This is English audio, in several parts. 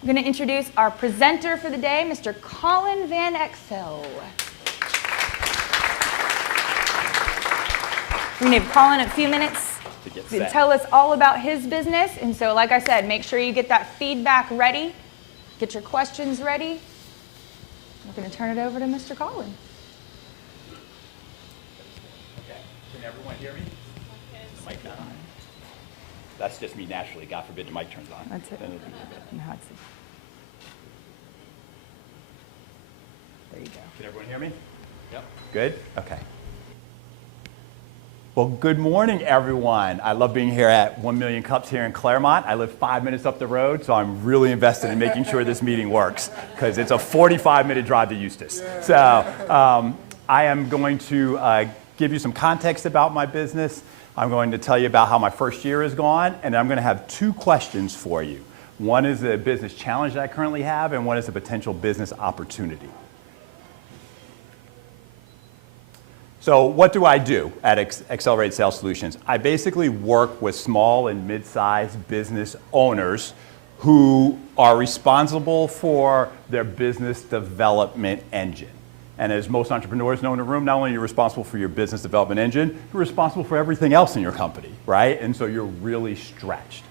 I'm going to introduce our presenter for the day, Mr. Colin Van Exel. We're going to give Colin a few minutes to tell us all about his business. And so, like I said, make sure you get that feedback ready, get your questions ready. We're going to turn it over to Mr. Colin. Okay. Can everyone hear me? Is the mic not on? That's just me naturally. God forbid the mic turns on. That's it. Then it'll be good. No, it's it. There you go. Can everyone hear me? Yep. Good? Okay. Well, good morning, everyone. I love being here at 1Million Cups here in Clermont. I live 5 minutes up the road, so I'm really invested in making sure this meeting works because it's a 45-minute drive to Eustis. So I am going to give you some context about my business. I'm going to tell you about how my first year has gone, and I'm going to have two questions for you. One is a business challenge that I currently have, and one is a potential business opportunity. So what do I do at Accelerated Sales Solutions? I basically work with small and mid-sized business owners who are responsible for their business development engine. And as most entrepreneurs know in the room, not only are you responsible for your business development engine, you're responsible for everything else in your company, right? And so you're really stretched.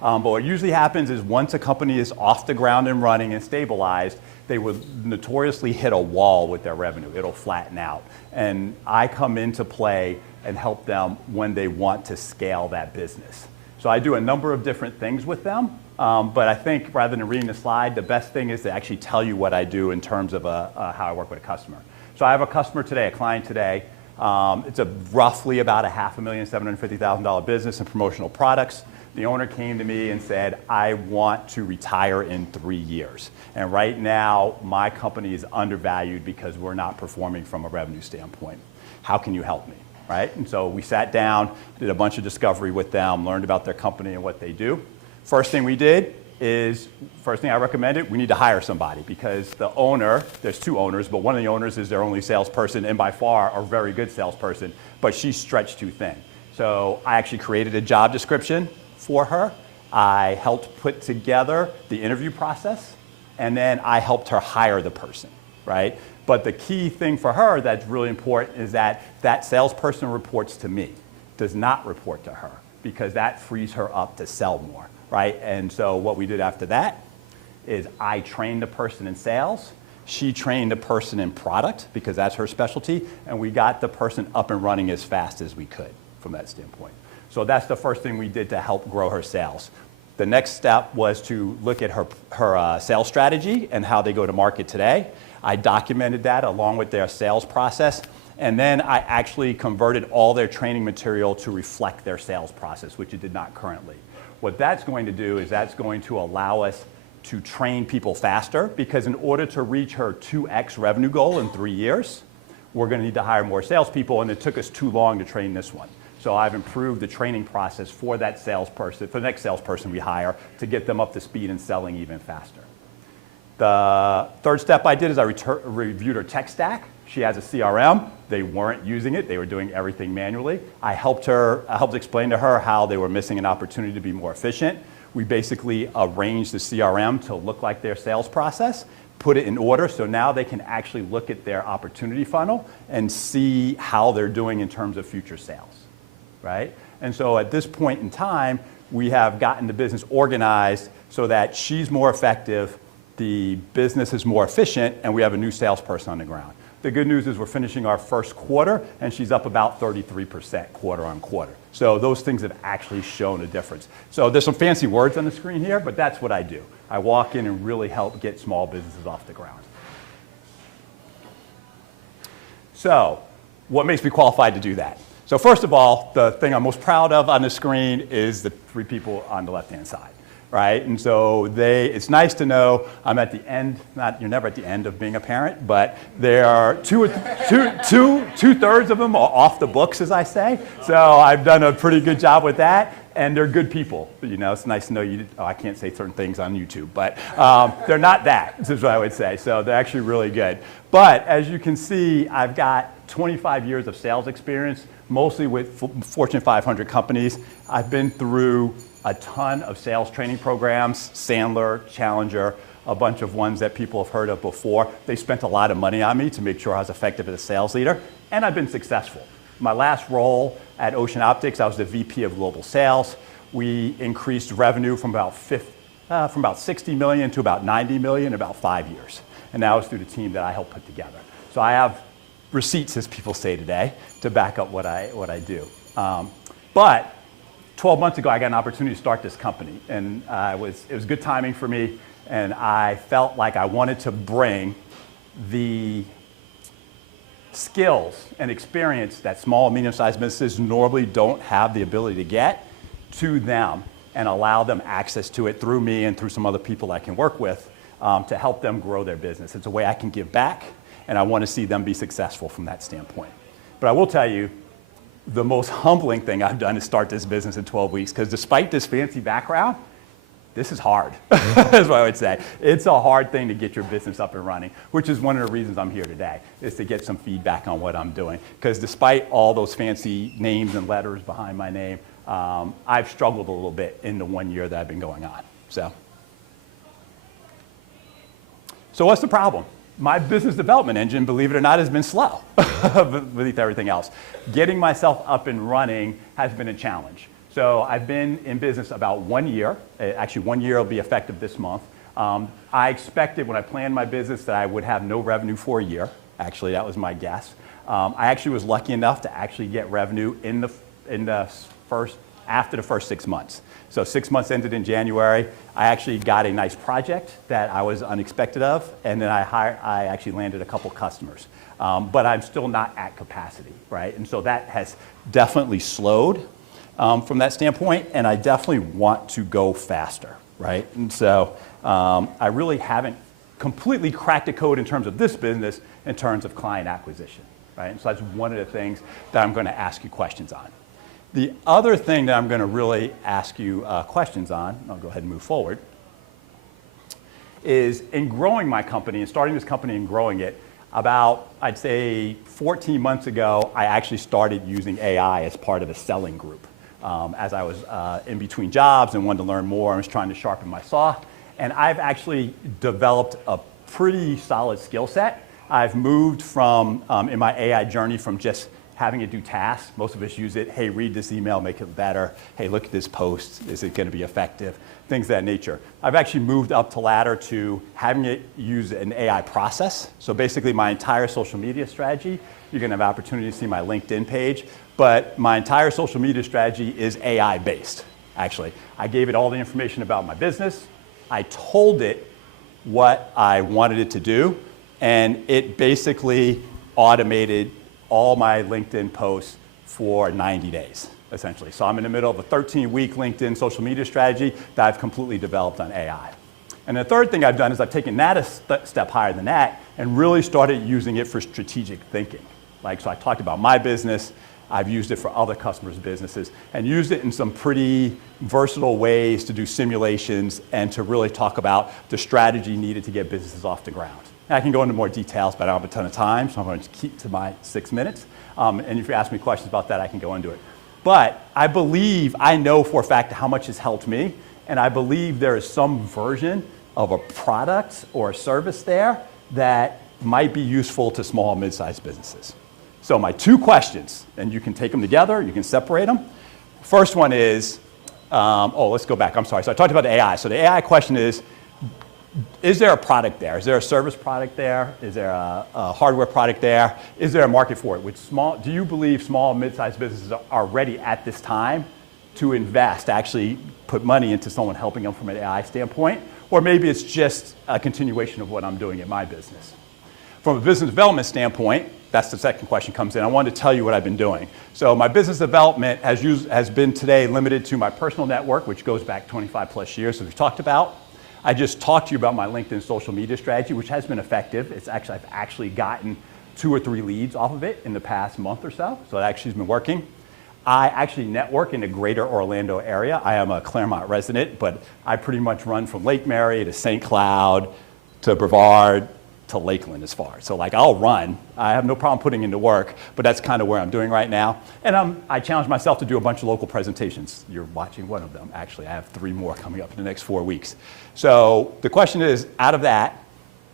But what usually happens is once a company is off the ground and running and stabilized, they would notoriously hit a wall with their revenue. It'll flatten out. And I come into play and help them when they want to scale that business. So I do a number of different things with them. But I think rather than reading the slide, the best thing is to actually tell you what I do in terms of how I work with a customer. So I have a customer today, a client today. It's roughly about a $500,750,000 business in promotional products. The owner came to me and said, I want to retire in 3 years. And right now, my company is undervalued because we're not performing from a revenue standpoint. How can you help me, right? And so we sat down, did a bunch of discovery with them, learned about their company and what they do. First thing we did is, first thing I recommended, we need to hire somebody because the owner, there's two owners, but one of the owners is their only salesperson and by far a very good salesperson, but she's stretched too thin. So I actually created a job description for her. I helped put together the interview process, and then I helped her hire the person, right? But the key thing for her that's really important is that that salesperson reports to me, does not report to her, because that frees her up to sell more, right? And so what we did after that is I trained the person in sales, she trained the person in product, because that's her specialty, and we got the person up and running as fast as we could from that standpoint. So that's the first thing we did to help grow her sales. The next step was to look at her sales strategy and how they go to market today. I documented that along with their sales process, and then I actually converted all their training material to reflect their sales process, which it did not currently. What that's going to do is that's going to allow us to train people faster, because in order to reach her 2x revenue goal in 3 years, we're going to need to hire more salespeople, and it took us too long to train this one. So I've improved the training process for that salesperson, for the next salesperson we hire, to get them up to speed and selling even faster. The third step I did is I reviewed her tech stack. She has a CRM. They weren't using it. They were doing everything manually. I helped explain to her how they were missing an opportunity to be more efficient. We basically arranged the CRM to look like their sales process, put it in order, so now they can actually look at their opportunity funnel and see how they're doing in terms of future sales. Right? And so at this point in time, we have gotten the business organized so that she's more effective, the business is more efficient, and we have a new salesperson on the ground. The good news is we're finishing our first quarter, and she's up about 33% quarter on quarter. So those things have actually shown a difference. So there's some fancy words on the screen here, but that's what I do. I walk in and really help get small businesses off the ground. So what makes me qualified to do that? So first of all, the thing I'm most proud of on the screen is the three people on the left-hand side, right? And so it's nice to know I'm at the end, you're never at the end of being a parent, but there are two-thirds of them are off the books, as I say. So I've done a pretty good job with that, and they're good people. You know, it's nice to know I can't say certain things on YouTube, but they're not that, is what I would say. So they're actually really good. But as you can see, I've got 25 years of sales experience, mostly with Fortune 500 companies. I've been through a ton of sales training programs, Sandler, Challenger, a bunch of ones that people have heard of before. They spent a lot of money on me to make sure I was effective as a sales leader, and I've been successful. My last role at Ocean Optics, I was the VP of Global Sales. We increased revenue from about 60 million to about 90 million in about 5 years. And that was through the team that I helped put together. So I have receipts, as people say today, to back up what I do. But 12 months ago, I got an opportunity to start this company. And it was good timing for me. And I felt like I wanted to bring the skills and experience that small and medium-sized businesses normally don't have the ability to get to them and allow them access to it through me and through some other people I can work with to help them grow their business. It's a way I can give back, and I want to see them be successful from that standpoint. But I will tell you, the most humbling thing I've done is start this business in 12 weeks, because despite this fancy background, this is hard, is what I would say. It's a hard thing to get your business up and running, which is one of the reasons I'm here today, is to get some feedback on what I'm doing. Because despite all those fancy names and letters behind my name, I've struggled a little bit in the 1 year that I've been going on. So what's the problem? My business development engine, believe it or not, has been slow beneath everything else. Getting myself up and running has been a challenge. So I've been in business about 1 year. Actually, 1 year will be effective this month. I expected when I planned my business that I would have no revenue for a year. Actually, that was my guess. I actually was lucky enough to actually get revenue after the first 6 months. So 6 months ended in January. I actually got a nice project that I was unexpected of, and then I actually landed a couple customers. But I'm still not at capacity, right? And so that has definitely slowed from that standpoint, and I definitely want to go faster, right? And so I really haven't completely cracked the code in terms of this business, in terms of client acquisition, right? And so that's one of the things that I'm going to ask you questions on. The other thing that I'm going to really ask you questions on, I'll go ahead and move forward, is in growing my company and starting this company and growing it, about, I'd say, 14 months ago, I actually started using AI as part of a selling group. As I was in between jobs and wanted to learn more, I was trying to sharpen my saw. And I've actually developed a pretty solid skill set. I've moved from, in my AI journey, from just having it do tasks. Most of us use it. Hey, read this email, make it better. Hey, look at this post. Is it going to be effective? Things of that nature. I've actually moved up the ladder to having it use an AI process. So basically, my entire social media strategy, you're going to have opportunity to see my LinkedIn page, but my entire social media strategy is AI-based, actually. I gave it all the information about my business. I told it what I wanted it to do, and it basically automated all my LinkedIn posts for 90 days, essentially. So I'm in the middle of a 13-week LinkedIn social media strategy that I've completely developed on AI. And the third thing I've done is I've taken that a step higher than that and really started using it for strategic thinking. So I talked about my business, I've used it for other customers' businesses, and used it in some pretty versatile ways to do simulations and to really talk about the strategy needed to get businesses off the ground. I can go into more details, but I don't have a ton of time, so I'm going to keep to my 6 minutes. And if you ask me questions about that, I can go into it. But I know for a fact how much has helped me, and I believe there is some version of a product or a service there that might be useful to small and mid-sized businesses. So my 2 questions, and you can take them together, you can separate them. First one is, let's go back, I'm sorry. So I talked about the AI. So the AI question is there a product there? Is there a service product there? Is there a hardware product there? Is there a market for it? Do you believe small and mid-sized businesses are ready at this time to invest, to actually put money into someone helping them from an AI standpoint? Or maybe it's just a continuation of what I'm doing in my business. From a business development standpoint, that's the second question comes in. I wanted to tell you what I've been doing. So my business development has been today limited to my personal network, which goes back 25 plus years, as we talked about. I just talked to you about my LinkedIn social media strategy, which has been effective. I've actually gotten 2 or 3 leads off of it in the past month or so. So it actually has been working. I actually network in the greater Orlando area. I am a Clermont resident, but I pretty much run from Lake Mary to St. Cloud to Brevard to Lakeland as far. So like I'll run, I have no problem putting into work, but that's kind of where I'm doing right now. And I challenge myself to do a bunch of local presentations. You're watching one of them, actually. I have 3 more coming up in the next 4 weeks. So the question is, out of that,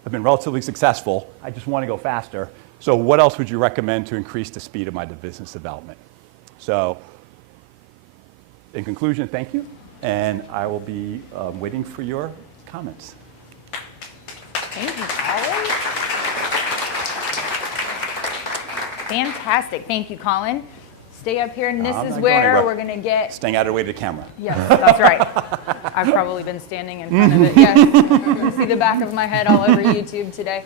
I've been relatively successful. I just want to go faster. So what else would you recommend to increase the speed of my business development? So in conclusion, thank you. And I will be waiting for your comments. Thank you, Colin. Fantastic. Thank you, Colin. Stay up here, and this is where we're going to get... Staying out of the way of the camera. Yes, that's right. I've probably been standing in front of it. Yes. You can see the back of my head all over YouTube today.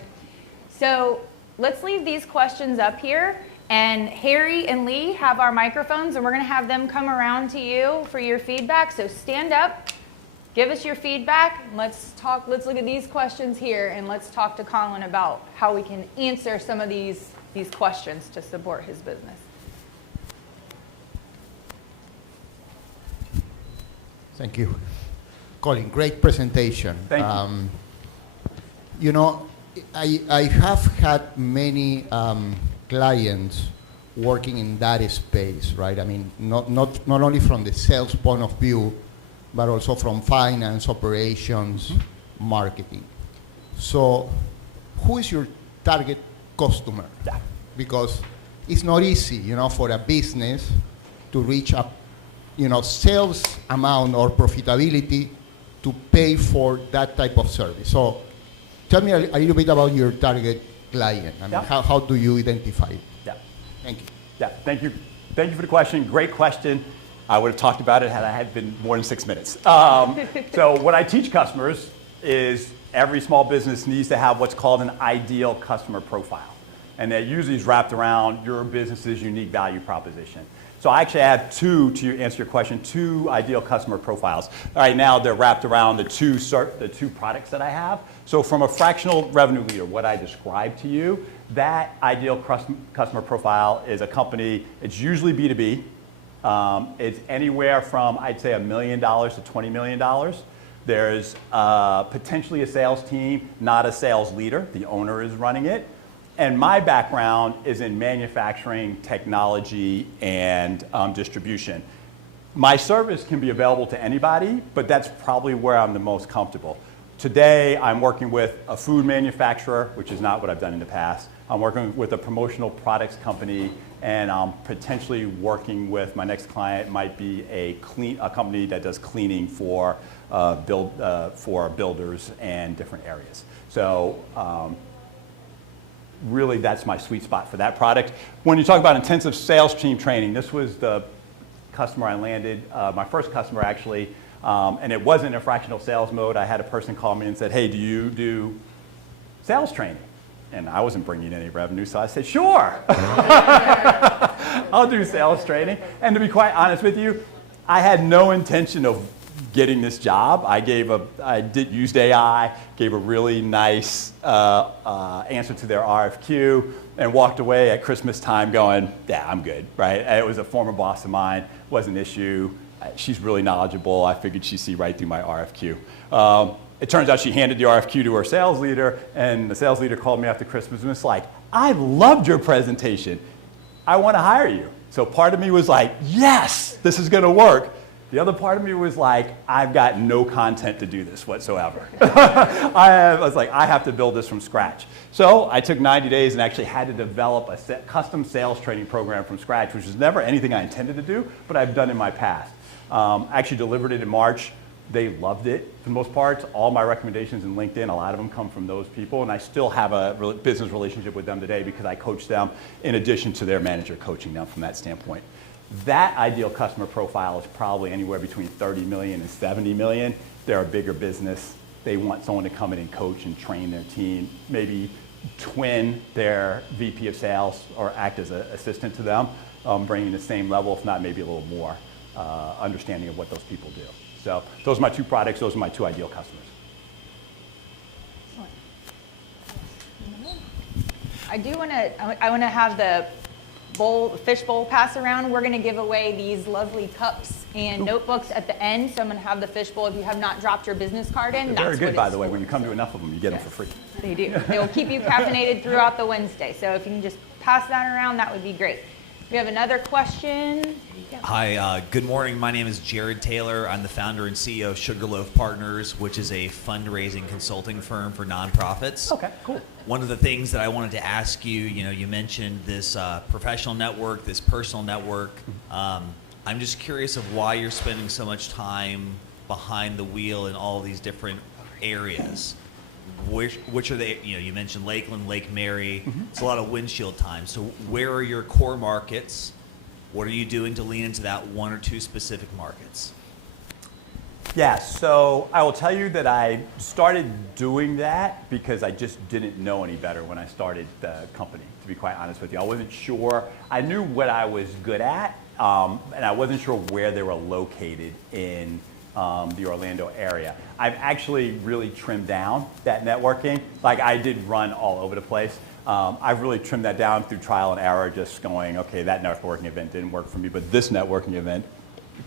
So let's leave these questions up here. And Harry and Lee have our microphones, and we're going to have them come around to you for your feedback. So stand up. Give us your feedback. Let's look at these questions here, and let's talk to Colin about how we can answer some of these questions to support his business. Thank you. Colin, great presentation. Thank you. You know, I have had many clients working in that space, right? I mean, not only from the sales point of view, but also from finance, operations, marketing. So who is your target customer? Yeah. Because it's not easy, you know, for a business to reach a, you know, sales amount or profitability to pay for that type of service. So tell me a little bit about your target client. I mean, how do you identify it? Yeah. Thank you. Yeah, thank you. Thank you for the question. Great question. I would have talked about it had I had been more than 6 minutes. So what I teach customers is every small business needs to have what's called an ideal customer profile. And that usually is wrapped around your business's unique value proposition. So I actually have to answer your question, 2 ideal customer profiles. Right now they're wrapped around the two products that I have. So from a fractional revenue leader, what I described to you, that ideal customer profile is a company, it's usually B2B. It's anywhere from, I'd say, $1 million to $20 million. There's potentially a sales team, not a sales leader. The owner is running it. And my background is in manufacturing, technology, and distribution. My service can be available to anybody, but that's probably where I'm the most comfortable. Today, I'm working with a food manufacturer, which is not what I've done in the past. I'm working with a promotional products company, and I'm potentially working with, my next client might be a company that does cleaning for builders and different areas. So really that's my sweet spot for that product. When you talk about intensive sales team training, this was the customer I landed, my first customer actually, and it wasn't a fractional sales mode. I had a person call me and said, hey, do you do sales training? And I wasn't bringing any revenue, so I said, sure. I'll do sales training. And to be quite honest with you, I had no intention of getting this job. I used AI, gave a really nice answer to their RFQ, and walked away at Christmas time going, yeah, I'm good, right? It was a former boss of mine, wasn't an issue. She's really knowledgeable. I figured she'd see right through my RFQ. It turns out she handed the RFQ to her sales leader, and the sales leader called me after Christmas and was like, I loved your presentation. I want to hire you. So part of me was like, yes, this is going to work. The other part of me was like, I've got no content to do this whatsoever. I was like, I have to build this from scratch. So I took 90 days and actually had to develop a custom sales training program from scratch, which was never anything I intended to do, but I've done in my past. I actually delivered it in March. They loved it for the most part. All my recommendations in LinkedIn, a lot of them come from those people, and I still have a business relationship with them today because I coach them in addition to their manager coaching them from that standpoint. That ideal customer profile is probably anywhere between 30 million and 70 million. They're a bigger business. They want someone to come in and coach and train their team, maybe twin their VP of sales or act as an assistant to them, bringing the same level, if not maybe a little more, understanding of what those people do. So those are my 2 products. Those are my 2 ideal customers. I want to have fishbowl pass around, we're going to give away these lovely cups and notebooks at the end. So I'm going to have the fishbowl. If you have not dropped your business card in, They're that's very good, by the way. for. When you come to enough of them, you get them for free. They do. They will keep you caffeinated throughout the Wednesday. So if you can just pass that around, that would be great. We have another question. Hi, good morning. My name is Jared Taylor. I'm the founder and CEO of Sugarloaf Partners, which is a fundraising consulting firm for nonprofits. Okay, cool. One of the things that I wanted to ask you, you mentioned this professional network, this personal network. I'm just curious of why you're spending so much time behind the wheel in all these different areas. Which are they? You mentioned Lakeland, Lake Mary. It's a lot of windshield time. So where are your core markets? What are you doing to lean into that one or two specific markets? Yeah, so I will tell you that I started doing that because I just didn't know any better when I started the company, to be quite honest with you. I wasn't sure. I knew what I was good at, and I wasn't sure where they were located in the Orlando area. I've actually really trimmed down that networking. Like, I did run all over the place. I've really trimmed that down through trial and error, just going, okay, that networking event didn't work for me, but this networking event,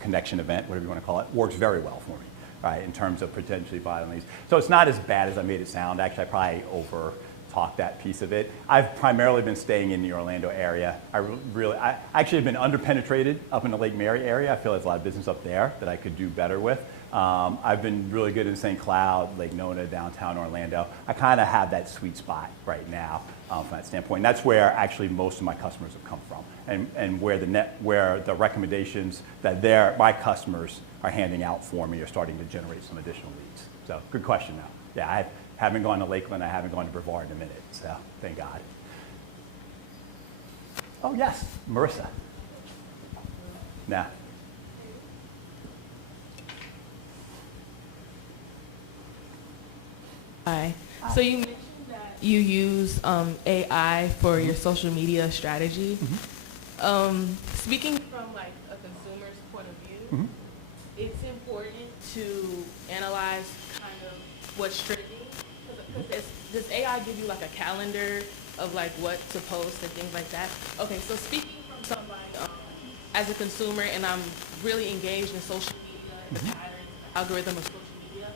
connection event, whatever you want to call it, works very well for me, right, in terms of potentially buying leads. So it's not as bad as I made it sound. Actually, I probably over-talked that piece of it. I've primarily been staying in the Orlando area. I actually have been underpenetrated up in the Lake Mary area. I feel there's a lot of business up there that I could do better with. I've been really good in St. Cloud, Lake Nona, downtown Orlando. I kind of have that sweet spot right now from that standpoint. And that's where actually most of my customers have come from, and where the recommendations that my customers are handing out for me are starting to generate some additional leads. So good question now. Yeah, I haven't gone to Lakeland. I haven't gone to Brevard in a minute. So thank God. Oh yes, Marissa. Nah. Hi. So you mentioned that you use AI for your social media strategy. Speaking from like a consumer's point of view, it's important to analyze kind of what's trending. Does AI give you like a calendar of like what to post and things like that? Okay, so speaking from somebody as a consumer, and I'm really engaged in social media and the patterns, the algorithm of social media,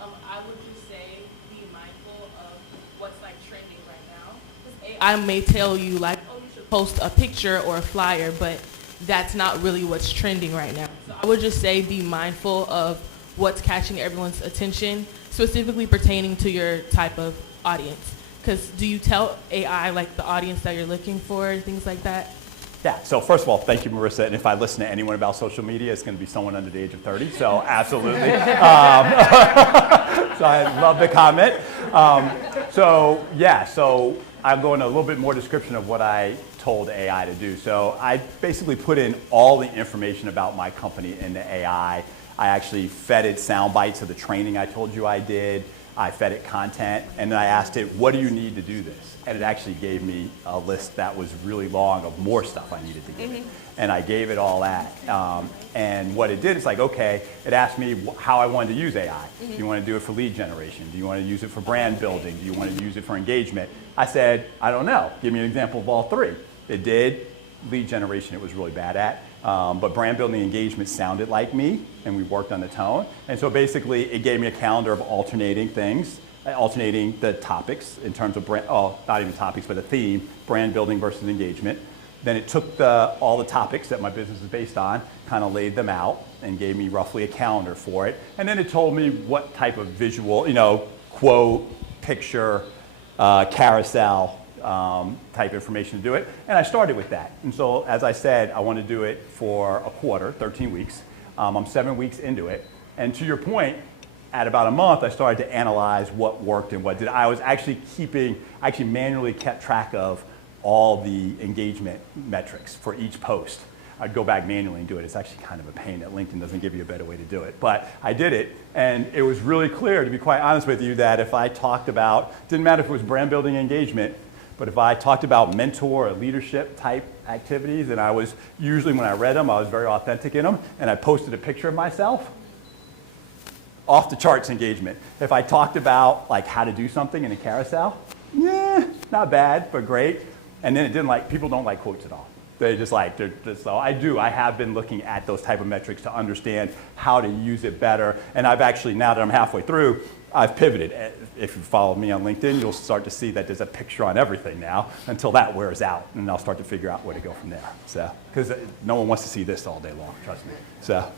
I would just say be mindful of what's like trending right now. 'Cause AI may tell you like, oh, you should post a picture or a flyer, but that's not really what's trending right now. So I would just say be mindful of what's catching everyone's attention, specifically pertaining to your type of audience. Because do you tell AI like the audience that you're looking for and things like that? Yeah, so first of all, thank you, Marissa. And if I listen to anyone about social media, it's going to be someone under the age of 30, so absolutely. So I love the comment. So I'm going to a little bit more description of what I told AI to do. So I basically put in all the information about my company into AI. I actually fed it sound bites of the training I told you I did. I fed it content, and then I asked it, what do you need to do this? And it actually gave me a list that was really long of more stuff I needed to give it. And I gave it all that. And what it did is like, okay, it asked me how I wanted to use AI. Do you want to do it for lead generation? Do you want to use it for brand building? Do you want to use it for engagement? I said, I don't know. Give me an example of all three. It did. Lead generation it was really bad at. But brand building engagement sounded like me, and we worked on the tone. And so basically, it gave me a calendar of alternating things, alternating the topics in terms of brand, not even topics, but a theme, brand building versus engagement. Then it took all the topics that my business is based on, kind of laid them out, and gave me roughly a calendar for it. And then it told me what type of visual, quote, picture, carousel, type information to do it, and I started with that. And so, as I said, I want to do it for a quarter, 13 weeks. I'm 7 weeks into it, and to your point, at about a month, I started to analyze what worked and what did. I was actually manually kept track of all the engagement metrics for each post. I'd go back manually and do it. It's actually kind of a pain that LinkedIn doesn't give you a better way to do it. But I did it, and it was really clear, to be quite honest with you, that if I talked about, didn't matter if it was brand building engagement, but if I talked about mentor or leadership type activities, and I was, usually when I read them, I was very authentic in them, and I posted a picture of myself, off the charts engagement. If I talked about like how to do something in a carousel, not bad, but great. And then people don't like quotes at all. So I have been looking at those type of metrics to understand how to use it better. And I've actually, now that I'm halfway through, I've pivoted. If you follow me on LinkedIn, you'll start to see that there's a picture on everything now until that wears out. And I'll start to figure out where to go from there. So, because no one wants to see this all day long, trust me. So.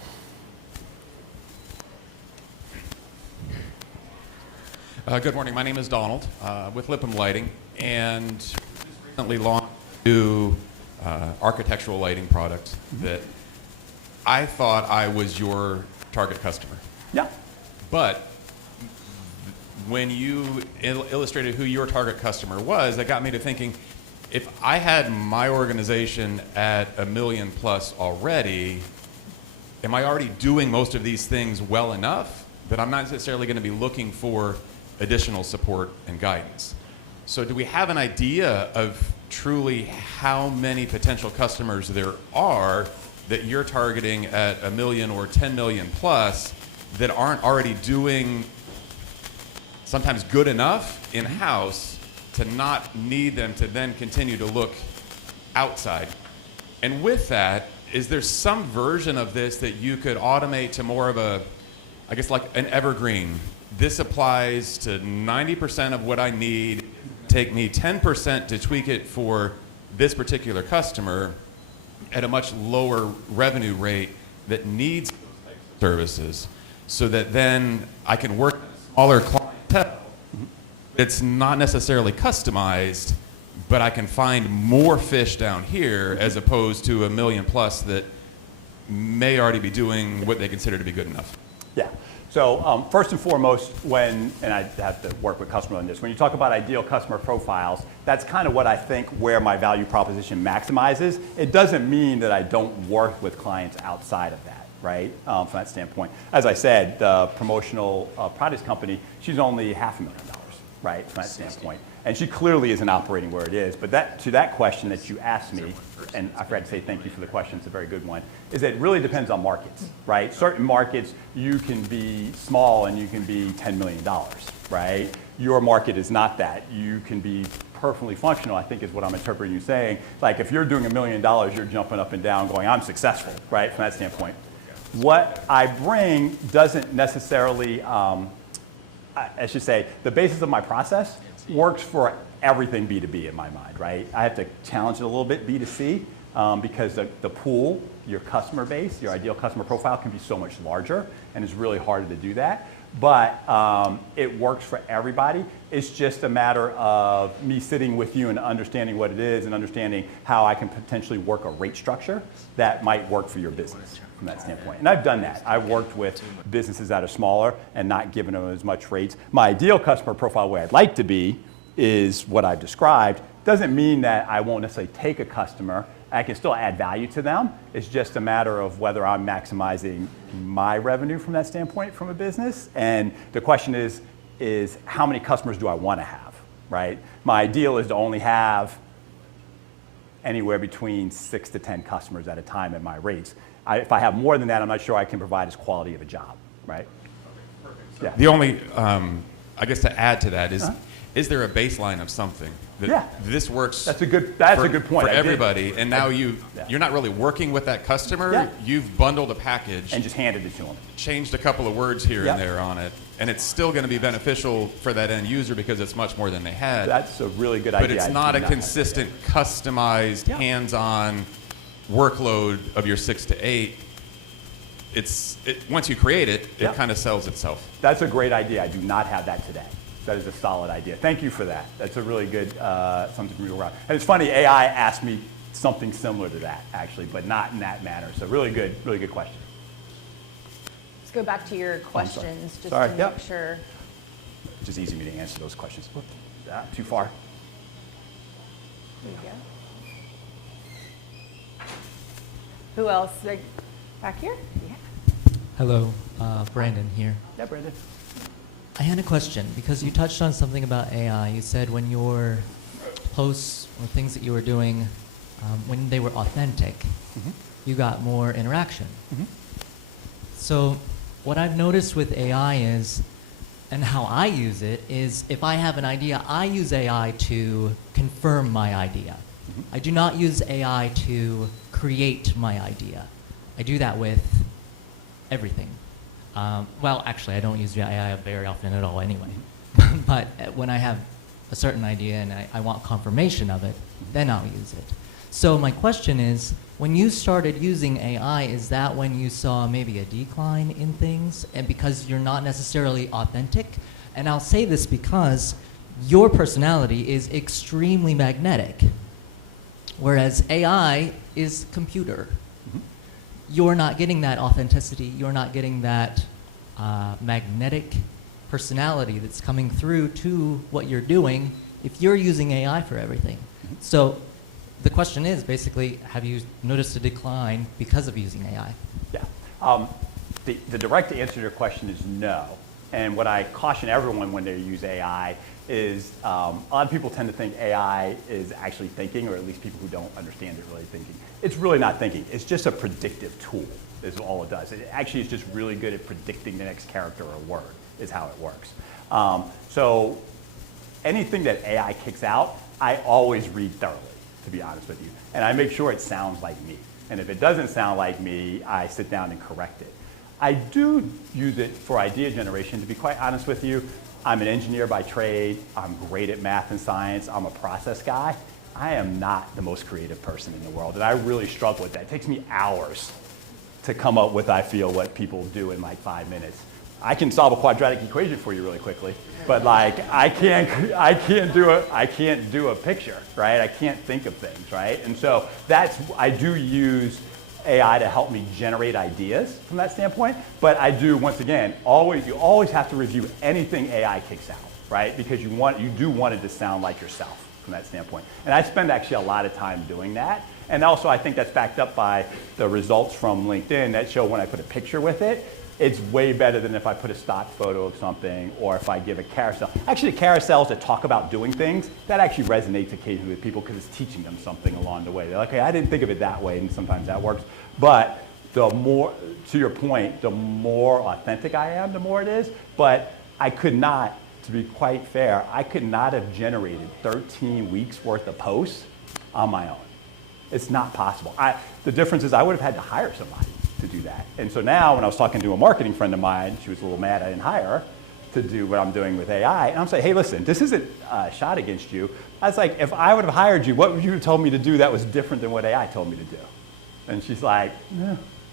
Good morning. My name is Donald with Lippum Lighting, and recently launched new architectural lighting products that I thought I was your target customer. Yeah. But when you illustrated who your target customer was, that got me to thinking, if I had my organization at $1 million plus already, am I already doing most of these things well enough that I'm not necessarily going to be looking for additional support and guidance? So do we have an idea of truly how many potential customers there are that you're targeting at $1 million or 10 million plus that aren't already doing sometimes good enough in-house to not need them to then continue to look outside? And with that, is there some version of this that you could automate to more of a, I guess, like an evergreen? This applies to 90% of what I need. Take me 10% to tweak it for this particular customer at a much lower revenue rate that needs services, so that then I can work with a smaller clientele. It's not necessarily customized, but I can find more fish down here as opposed to $1 million plus that may already be doing what they consider to be good enough. Yeah. So first and foremost, and I have to work with customers on this, when you talk about ideal customer profiles, that's kind of what I think where my value proposition maximizes. It doesn't mean that I don't work with clients outside of that, right? From that standpoint. As I said, the promotional products company, she's only $500,000, right, from that standpoint. And she clearly isn't operating where it is. But to that question that you asked me, and I forgot to say thank you for the question, it's a very good one, is that it really depends on markets, right? Certain markets, you can be small and you can be $10 million, right? Your market is not that. You can be perfectly functional, I think is what I'm interpreting you saying. Like if you're doing $1 million, you're jumping up and down going, I'm successful, right, from that standpoint. What I bring doesn't necessarily, I should say, the basis of my process works for everything B2B in my mind, right? I have to challenge it a little bit B2C because the pool, your customer base, your ideal customer profile can be so much larger, and it's really harder to do that. But it works for everybody. It's just a matter of me sitting with you and understanding what it is and understanding how I can potentially work a rate structure that might work for your business from that standpoint. And I've done that. I've worked with businesses that are smaller and not giving them as much rates. My ideal customer profile, where I'd like to be, is what I've described. Doesn't mean that I won't necessarily take a customer. I can still add value to them. It's just a matter of whether I'm maximizing my revenue from that standpoint from a business. And the question is how many customers do I want to have, right? My ideal is to only have anywhere between 6 to 10 customers at a time at my rates. If I have more than that, I'm not sure I can provide as quality of a job, right? Okay, perfect. So yeah. The only, I guess to add to that is there a baseline of something that this works? That's a good point. For everybody, and now you're not really working with that customer. Yeah. You've bundled a package and just handed it to them. Changed a couple of words here and there on it, and it's still going to be beneficial for that end user because it's much more than they had. That's a really good idea. But it's not a consistent, customized, hands-on workload of your 6 to 8. Once you create it, it kind of sells itself. That's a great idea. I do not have that today. That is a solid idea. Thank you for that. That's a really good something for me to work on. And it's funny, AI asked me something similar to that, actually, but not in that manner. So really good question. Let's go back to your questions just Sorry. to make sure. It's just easy for me to answer those questions. Too far? There you go. Who else? Back here? Yeah. Hello, Brandon here. Yeah, Brandon. I had a question because you touched on something about AI. You said when your posts or things that you were doing, when they were authentic, you got more interaction. So what I've noticed with AI is, and how I use it, is if I have an idea, I use AI to confirm my idea. I do not use AI to create my idea. I do that with everything. Well, actually, I don't use AI very often at all anyway. But when I have a certain idea and I want confirmation of it, then I'll use it. So my question is, when you started using AI, is that when you saw maybe a decline in things, and because you're not necessarily authentic? And I'll say this because your personality is extremely magnetic, whereas AI is computer. You're not getting that authenticity, you're not getting that magnetic personality that's coming through to what you're doing if you're using AI for everything. So the question is basically, have you noticed a decline because of using AI? Yeah. The direct answer to your question is no. And what I caution everyone when they use AI is a lot of people tend to think AI is actually thinking, or at least people who don't understand it really thinking. It's really not thinking. It's just a predictive tool is all it does. It actually is just really good at predicting the next character or word is how it works. So anything that AI kicks out, I always read thoroughly, to be honest with you. And I make sure it sounds like me. And if it doesn't sound like me, I sit down and correct it. I do use it for idea generation. To be quite honest with you, I'm an engineer by trade. I'm great at math and science. I'm a process guy. I am not the most creative person in the world, and I really struggle with that. It takes me hours to come up with, I feel, what people do in like 5 minutes. I can solve a quadratic equation for you really quickly, but like I can't do a picture, right? I can't think of things, right? And so I do use AI to help me generate ideas from that standpoint, but I do, once again, you always have to review anything AI kicks out, right? Because you do want it to sound like yourself from that standpoint. And I spend actually a lot of time doing that. And also I think that's backed up by the results from LinkedIn that show when I put a picture with it, it's way better than if I put a stock photo of something or if I give a carousel. Actually, carousels that talk about doing things, that actually resonates occasionally with people because it's teaching them something along the way. They're like, hey, I didn't think of it that way, and sometimes that works. But the more, to your point, the more authentic I am, the more it is. But I could not, to be quite fair, I could not have generated 13 weeks worth of posts on my own. It's not possible. The difference is I would have had to hire somebody to do that. And so now when I was talking to a marketing friend of mine, she was a little mad I didn't hire her to do what I'm doing with AI. And I'm saying, hey, listen, this isn't a shot against you. I was like, if I would have hired you, what would you have told me to do that was different than what AI told me to do? And she's like,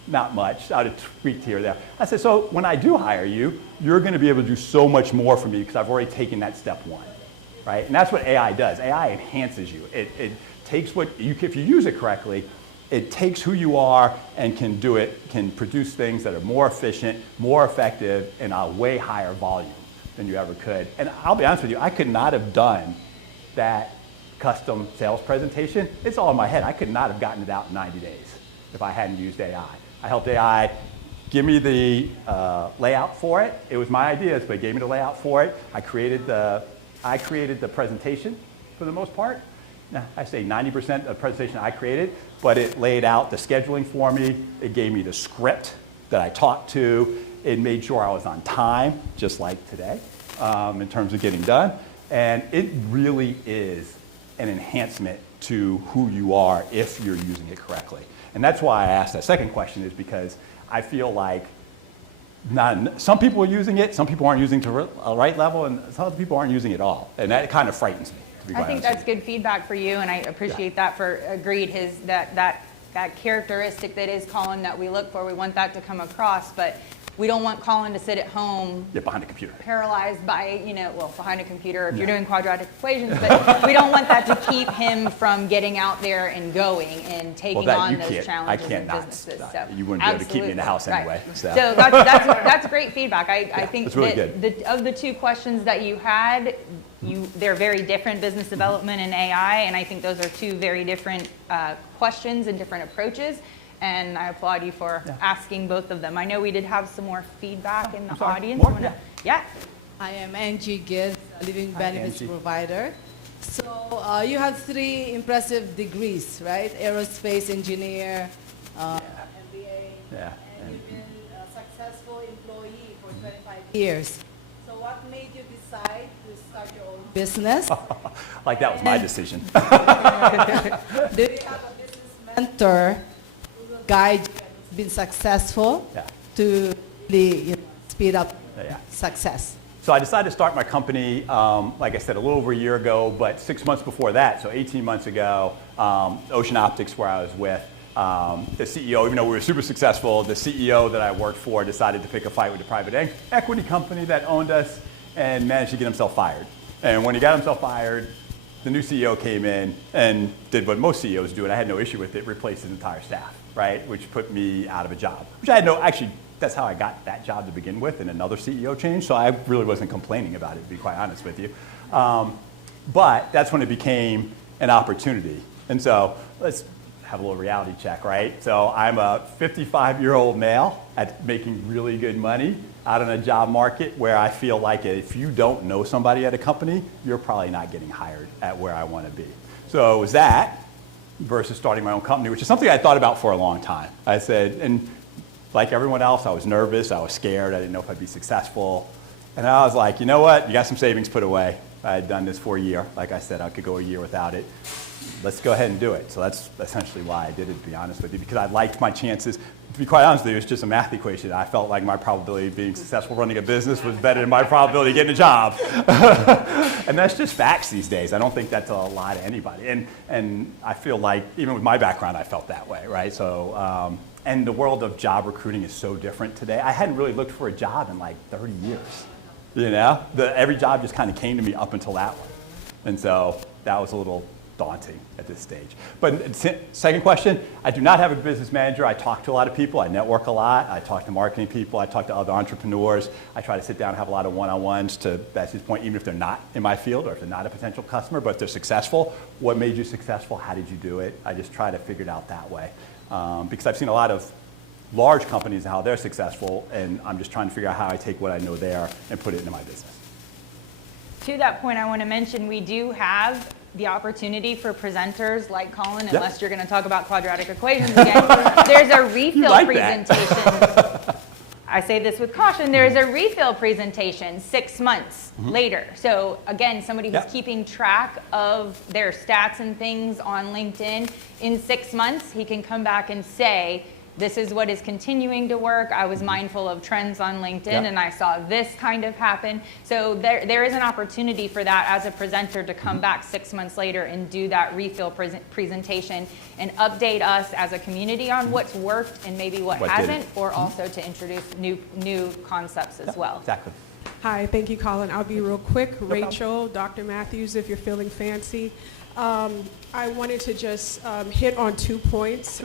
not much. I would have tweaked here or there. I said, so when I do hire you, you're going to be able to do so much more for me because I've already taken that step one, right? And that's what AI does. AI enhances you. It takes if you use it correctly, it takes who you are and can produce things that are more efficient, more effective, and a way higher volume than you ever could. And I'll be honest with you, I could not have done that custom sales presentation. It's all in my head. I could not have gotten it out in 90 days if I hadn't used AI. I helped AI give me the layout for it. It was my ideas, but it gave me the layout for it. I created the presentation for the most part. Now, I say 90% of the presentation I created, but it laid out the scheduling for me. It gave me the script that I talked to. It made sure I was on time, just like today, in terms of getting done. And it really is an enhancement to who you are if you're using it correctly. And that's why I asked that second question, is because I feel like some people are using it, some people aren't using it to a right level, and some other people aren't using it at all. And that kind of frightens me. I think that's good feedback for you, and I appreciate that for agreed that characteristic that is Colin that we look for. We want that to come across, but we don't want Colin to sit at home behind a computer, paralyzed by behind a computer if you're doing quadratic equations. But we don't want that to keep him from getting out there and going and taking on those challenges and businesses. So you wouldn't be able to keep me in the house anyway. Right. So that's great feedback. I think really that of the two questions that you had, they're very different, business development and AI, and I think those are two very different questions and different approaches, and I applaud you for asking both of them. I know we did have some more feedback in the audience. Yeah. I am Angie Gibbs, a living benefits provider. So you have 3 impressive degrees, right? Aerospace engineer, MBA, and you've been a successful employee for 25 years. So what What made you decide to start your own business? Like that was my decision. Do you have a business mentor who will guide you and been successful Yeah. to really speed up Yeah. success? So I decided to start my company, like I said, a little over a year ago, but 6 months before that, so 18 months ago, Ocean Optics, where I was with, the CEO, even though we were super successful, the CEO that I worked for decided to pick a fight with the private equity company that owned us and managed to get himself fired. And when he got himself fired, the new CEO came in and did what most CEOs do, and I had no issue with it, replaced his entire staff, right? Which put me out of a job, which I had no, actually, that's how I got that job to begin with, and another CEO change, so I really wasn't complaining about it, to be quite honest with you. But that's when it became an opportunity. And so let's have a little reality check, right? So I'm a 55-year-old male at making really good money out in a job market where I feel like if you don't know somebody at a company, you're probably not getting hired at where I want to be. So it was that versus starting my own company, which is something I thought about for a long time. I said, and like everyone else, I was nervous, I was scared, I didn't know if I'd be successful. And I was like, you know what, you got some savings put away. I had done this for a year. Like I said, I could go a year without it. Let's go ahead and do it. So that's essentially why I did it, to be honest with you, because I liked my chances. To be quite honest with you, it's just a math equation. I felt like my probability of being successful running a business was better than my probability of getting a job. And that's just facts these days. I don't think that's a lie to anybody. And I feel like, even with my background, I felt that way, right? So, and the world of job recruiting is so different today. I hadn't really looked for a job in like 30 years. You know, every job just kind of came to me up until that one. And so that was a little daunting at this stage. But second question, I do not have a business manager. I talk to a lot of people. I network a lot. I talk to marketing people. I talk to other entrepreneurs. I try to sit down and have a lot of one-on-ones to Betsy's point, even if they're not in my field or if they're not a potential customer, but if they're successful, what made you successful? How did you do it? I just try to figure it out that way. Because I've seen a lot of large companies and how they're successful, and I'm just trying to figure out how I take what I know there and put it into my business. To that point, I want to mention we do have the opportunity for presenters like Colin, unless you're going to talk about quadratic equations again. There's a refill presentation. I say this with caution. There's a refill presentation 6 months later. So again, somebody who's keeping track of their stats and things on LinkedIn, in 6 months, he can come back and say, this is what is continuing to work. I was mindful of trends on LinkedIn and I saw this kind of happen. So there is an opportunity for that as a presenter to come back 6 months later and do that refill presentation and update us as a community on what's worked and maybe what hasn't, or also to introduce new concepts as well. Exactly. Hi, thank you, Colin. I'll be real quick. Rachel, Dr. Matthews, if you're feeling fancy. I wanted to just hit on 2 points.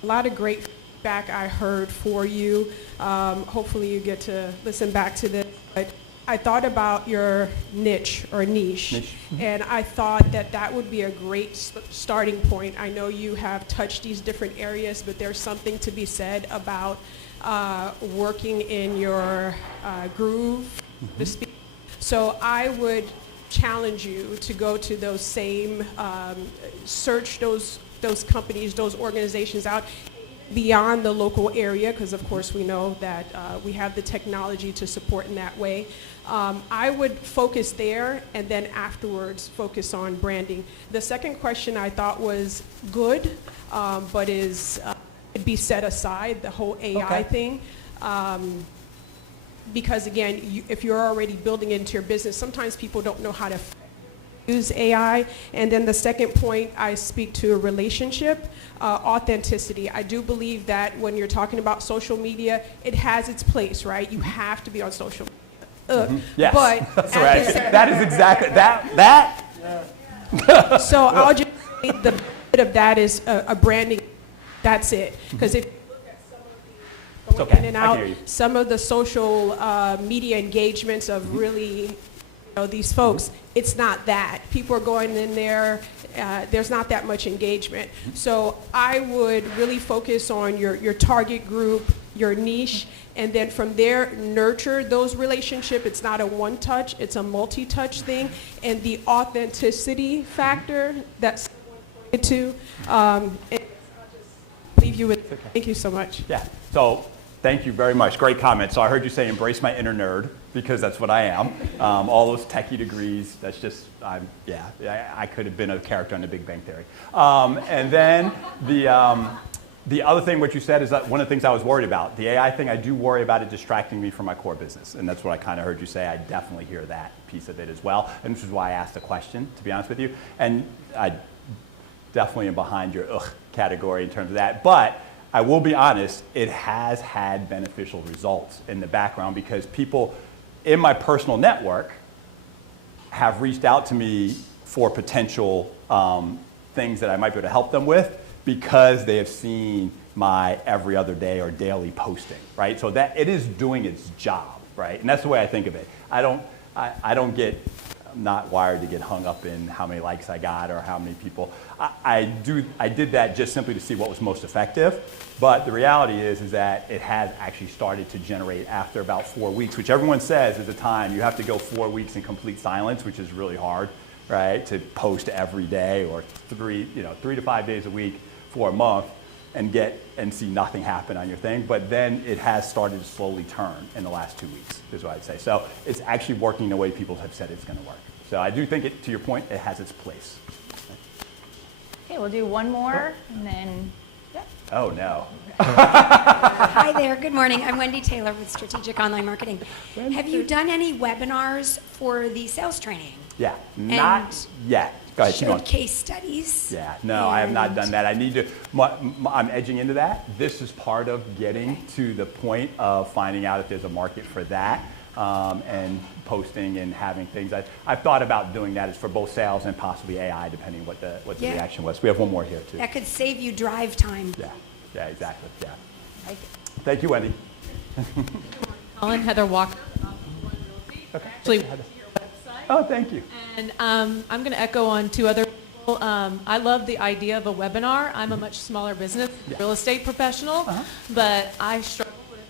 A lot of great feedback I heard for you. Hopefully you get to listen back to this. But I thought about your niche, and I thought that that would be a great starting point. I know you have touched these different areas, but there's something to be said about working in your groove, to speak. So I would challenge you to go to those same, search those companies, those organizations out beyond the local area, because of course we know that we have the technology to support in that way. I would focus there and then afterwards focus on branding. The second question I thought was good, but is be set aside, the whole AI thing. Because again, if you're already building into your business, sometimes people don't know how to use AI. And then the second point, I speak to a relationship, authenticity. I do believe that when you're talking about social media, it has its place, right? You have to be on social media. Yes, but that's right. That is exactly, that. So I'll just say the bit of that is a branding, that's it. Because if you look at some of the going in and out, some of the social media engagements of really, these folks, it's not that. People are going in there, there's not that much engagement. So I would really focus on your target group, your niche, and then from there, nurture those relationships. It's not a one-touch, it's a multi-touch thing. And the authenticity factor that someone pointed to, and I'll just leave you with, thank you so much. Yeah, so Thank you very much. Great comment. So I heard you say embrace my inner nerd, because that's what I am. All those techie degrees, that's just, I could have been a character on The Big Bang Theory. And then the other thing what you said is that one of the things I was worried about. The AI thing, I do worry about it distracting me from my core business. And that's what I kind of heard you say. I definitely hear that piece of it as well. And this is why I asked the question, to be honest with you. And I definitely am behind your category in terms of that. But I will be honest, it has had beneficial results in the background, because people in my personal network have reached out to me for potential things that I might be able to help them with, because they have seen my every other day or daily posting, right? So that it is doing its job, right? And that's the way I think of it. I'm not wired to get hung up in how many likes I got or how many people. I did that just simply to see what was most effective. But the reality is that it has actually started to generate after about 4 weeks, which everyone says is a time you have to go 4 weeks in complete silence, which is really hard, right? To post every day or 3 to 5 days a week for a month and see nothing happen on your thing. But then it has started to slowly turn in the last 2 weeks, is what I'd say. So it's actually working the way people have said it's going to work. So I do think, to your point, it has its place. Okay, we'll do one more, and then, Oh, no. Hi there, good morning. I'm Wendy Taylor with Strategic Online Marketing. Have you done any webinars for the sales training? Yeah, not yet. Go ahead, keep going. Showed case studies? Yeah, no, I have not done that. I need to, I'm edging into that. This is part of getting to the point of finding out if there's a market for that, and posting and having things. I've thought about doing that. It's for both sales and possibly AI, depending what the reaction was. We have one more here, too. That could save you drive time. Yeah, exactly, yeah. Thank you, Wendy. Colin, Heather Walker. Actually, oh, thank you. And I'm going to echo on 2 other people. I love the idea of a webinar. I'm a much smaller business, real estate professional, but I struggle with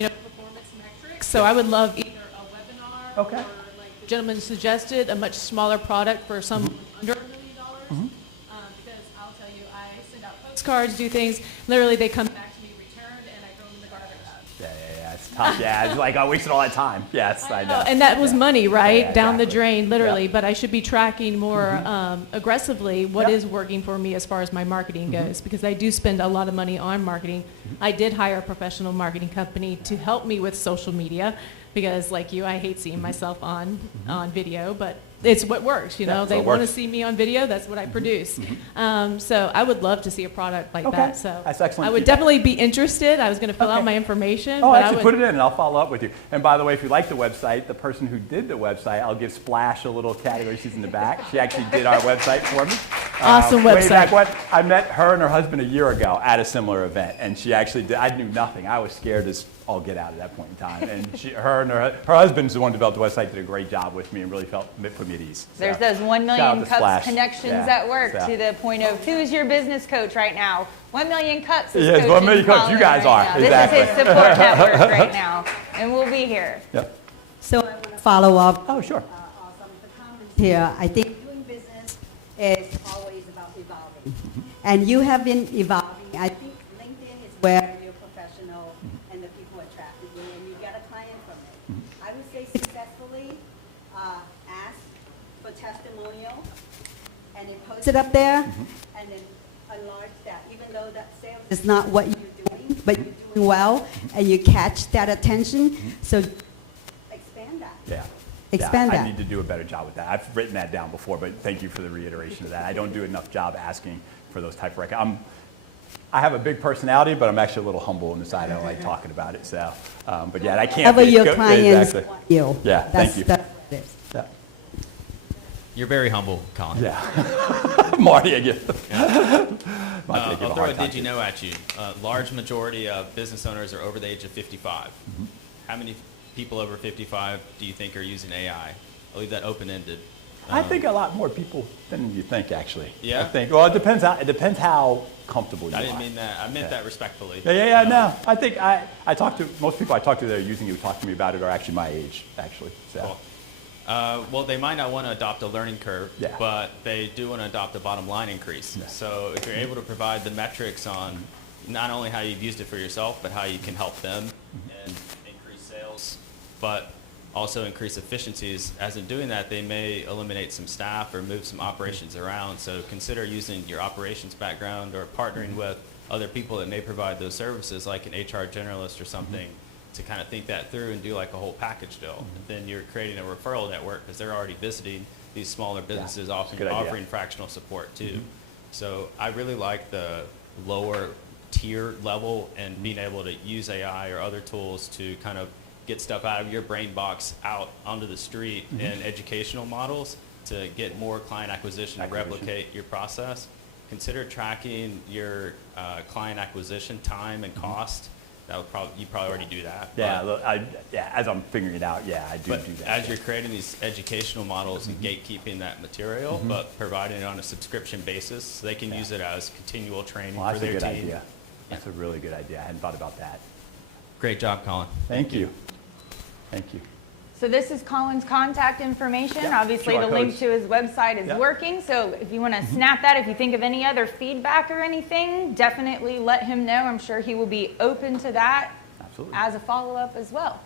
performance metrics. So I would love either a webinar or, like the gentleman suggested, a much smaller product for some under $1 million. Because I'll tell you, I send out postcards, do things. Literally, they come back to me returned, and I throw them in the garbage. Yeah, it's tough. Yeah, it's like I wasted all that time. Yes, I know. And that was money, right? Yeah, down the exactly. drain, literally. But I should be tracking more aggressively what is working for me as far as my marketing goes, because I do spend a lot of money on marketing. I did hire a professional marketing company to help me with social media, because like you, I hate seeing myself on video, but it's what works, you know. They want to see me on video. That's what I produce. So I would love to see a product like that. So that's excellent. I would definitely be interested. I was going to fill out my information. Oh, but actually, put it in, and I'll follow up with you. And by the way, if you like the website, the person who did the website, I'll give Splash a little category. She's in the back. She actually did our website for me. Awesome way website. Back when. I met her and her husband a year ago at a similar event, and she actually did. I knew nothing. I was scared as all get out at that point in time. And her husband's the one who developed the website, did a great job with me, and really put me at ease. So. There's those 1 million cups Splash. connections at work, to the point of who's your business coach right now? 1 million cups is Yes, 1 million cups. You guys are. now. Exactly. This is his support network right now, and we'll be here. Yep. So I want to follow up. Oh, sure. On some of the comments here. I think doing business is always about evolving. And you have been evolving. I think LinkedIn is where you're professional and the people attracted you, and you get a client from it. I would say successfully ask for testimonial and then post it up there, and then enlarge that. Even though that sales is not what you're doing, but you're doing well, and you catch that attention. So expand that. Yeah. Expand I that. need to do a better job with that. I've written that down before, but thank you for the reiteration of that. I don't do enough job asking for those type of records. I have a big personality, but I'm actually a little humble on the side. I don't like talking about it. So, but yeah, I can't. Whatever your clients exactly. want you. Yeah, thank you. That's what it is. Yeah. You're very humble, Colin. Yeah. Marty, again. I'll throw a did you know at you. Large majority of business owners are over the age of 55. How many people over 55 do you think are using AI? I'll leave that open-ended. I think a lot more people than you think, actually. Yeah? I think. Well, it depends how comfortable you are. I didn't mean that. I meant that respectfully. Yeah. No, I think I talk to most people I talk to that are using it who talk to me about it are actually my age, actually. So. Cool. Well, they might not want to adopt a learning curve, but they do want to adopt a bottom line increase. Yeah. So if you're able to provide the metrics on not only how you've used it for yourself, but how you can help them and increase sales, but also increase efficiencies. As in doing that, they may eliminate some staff or move some operations around. So consider using your operations background or partnering with other people that may provide those services, like an HR generalist or something, to kind of think that through and do like a whole package deal. And then you're creating a referral network because they're already visiting these smaller businesses, offering fractional support too. So I really like the lower tier level and being able to use AI or other tools to kind of get stuff out of your brain box out onto the street and educational models to get more client acquisition and replicate your process. Consider tracking your client acquisition time and cost. That would you probably already do that. Yeah, look, as I'm figuring it out, I do that. As you're creating these educational models and gatekeeping that material, but providing it on a subscription basis, so they can use it as continual training for their team. That's a good idea. That's a really good idea. I hadn't thought about that. Great job, Colin. Thank you. Thank you. So this is Colin's contact information. Yeah, Obviously, QR the link codes. to his website is working. So if you want to snap that, if you think of any other feedback or anything, definitely let him know. I'm sure he will be open to that Absolutely. as a follow-up as well.